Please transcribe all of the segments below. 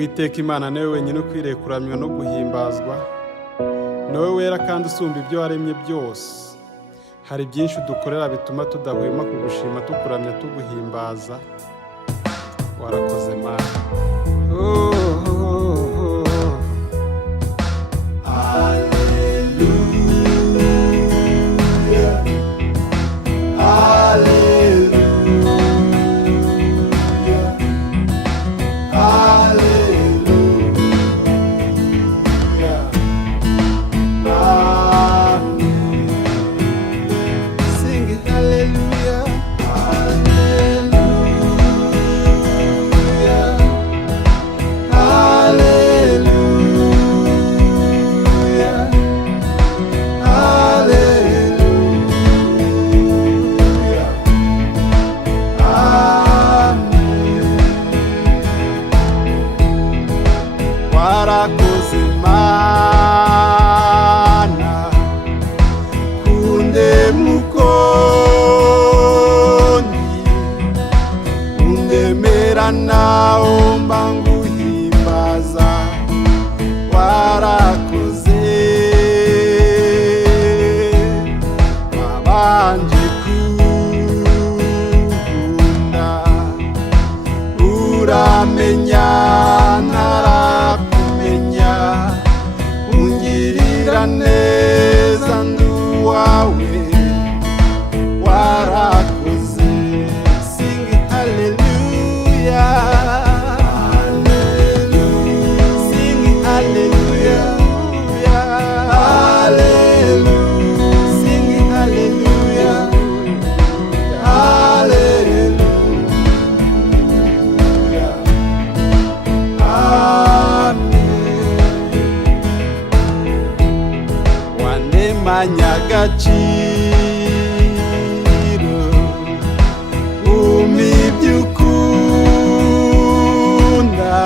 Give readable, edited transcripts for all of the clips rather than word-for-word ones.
Uwiteka Imana niwe wenyine ukwiriye kuramywa no guhimbazwa, niwe wera kandi usumba ibyo waremye byose. Hari byinshi udukorera bituma tudahwema kugushima, tukuramya, tuguhimbaza. Warakoze Mana. Warakoze Mana kundemukoni, undemera naomba nguhimbaza. Warakoze wabanje kukunda, uramenya narakumenya, ungirira neza nduwawe. Warakoze, sing hallelujah, hallelujah, sing hallelujah, hallelujah, sing hallelujah, hallelujah, amen. Wanemanya agaciro, umpibyukunda,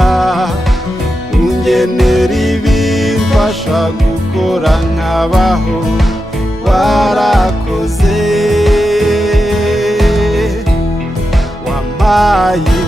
ungenera ibimfasha gukora nkabaho. Warakoze, wampaye